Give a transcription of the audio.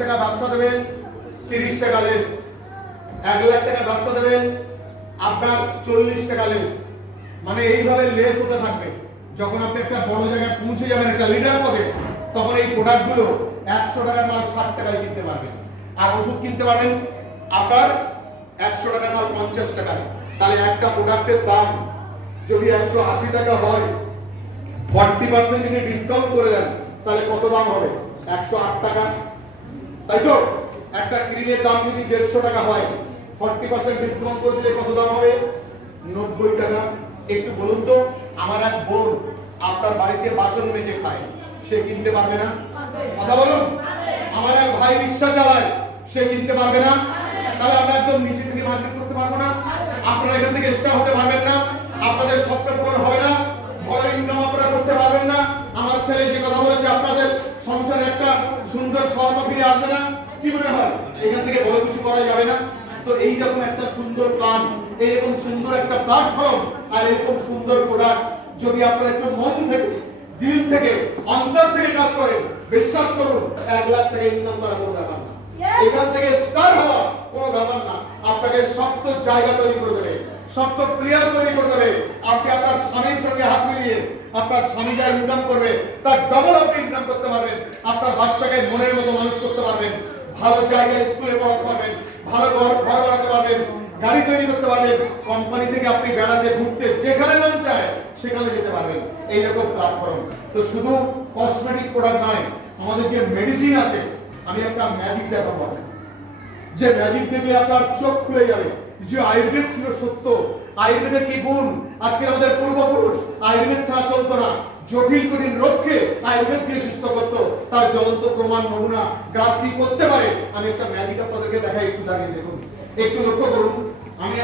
টাকা ব্যবসা দেবেন 30 টাকা লেস, 1 লাখ টাকা ব্যবসা দেবেন আপনার 40 টাকা লেস। মানে এইভাবে লেস হতে থাকবে। যখন আপনি একটা বড় জায়গায় পৌঁছে যাবেন একটা লিডার পদে, তখন এই প্রোডাক্টগুলো 100 টাকার মাল 60 টাকায় কিনতে পারবেন, আর ওষুধ কিনতে পারবেন আপনার 100 টাকার মাল 50 টাকায়। তাহলে একটা প্রোডাক্টের দাম যদি 180 টাকা হয়, 40% যদি ডিসকাউন্ট করে দেন তাহলে কত দাম হবে? 108 টাকা। তাই তো? একটা ক্রিমের দাম যদি 150 টাকা হয়, 40% ডিসকাউন্ট করে দিলে কত দাম হবে? 90 টাকা। একটু বলুন তো, আমার এক বোন আপনার বাড়িতে বাসন মেজে খায়, সে কিনতে পারবে না? কথা বলুন। আমার এক ভাই রিকশা চালায়, সে কিনতে পারবে না? তাহলে আমরা একদম নিচে থেকে মার্কেট করতে পারবো না? আপনারা এখান থেকে স্টার হতে পারবেন না? আপনাদের স্বপ্ন পূরণ হবে না? বড় ইনকাম আপনারা করতে পারবেন না? আমার ছেলে যে কথা বলেছে, আপনাদের সংসারে একটা সুন্দর সহায়তা ফিরে আসবে না? কি মনে হয় এখান থেকে বড় কিছু করা যাবে না? তো এইরকম একটা সুন্দর প্ল্যান, এইরকম সুন্দর একটা প্ল্যাটফর্ম, আর এরকম সুন্দর প্রোডাক্ট যদি আপনারা একটু মন থেকে, দিল থেকে, অন্তর থেকে কাজ করেন, বিশ্বাস করুন 1 লাখ টাকা ইনকাম করা কোনো ব্যাপার না। এখান থেকে স্টার হওয়া কোনো ব্যাপার না। আপনাকে শক্ত জায়গা তৈরি করে দেবে, শক্ত প্লেয়ার তৈরি করে দেবে। আপনি আপনার স্বামীর সঙ্গে হাত মিলিয়ে আপনার স্বামী যা ইনকাম করবে তার ডবল আপনি ইনকাম করতে পারবেন। আপনার বাচ্চাকে মনের মতো মানুষ করতে পারবেন, ভালো জায়গায় স্কুলে পড়াতে পারবেন, ভালো ঘর বানাতে পারবেন, গাড়ি তৈরি করতে পারবেন, কোম্পানি থেকে আপনি বেড়াতে ঘুরতে যেখানে মন চায় সেখানে যেতে পারবেন। এইরকম প্ল্যাটফর্ম। তো শুধু কসমেটিক প্রোডাক্ট নয়, আমাদের যে মেডিসিন আছে, আমি একটা ম্যাজিক দেখাবো আপনাকে, যে ম্যাজিক দেখলে আপনার চোখ খুলে যাবে। যে আয়ুর্বেদ ছিল সত্য, আয়ুর্বেদের কি গুণ! আজকে আমাদের পূর্বপুরুষ আয়ুর্বেদ ছাড়া চলতো না। জটিল কঠিন রোগকে আয়ুর্বেদ দিয়ে সুস্থ করতো। তার জ্বলন্ত প্রমাণ নমুনা গাছ কি করতে পারে, আমি একটা ম্যাজিক আপনাদেরকে দেখাই, একটু দাঁড়িয়ে দেখুন, একটু লক্ষ্য করুন। আমি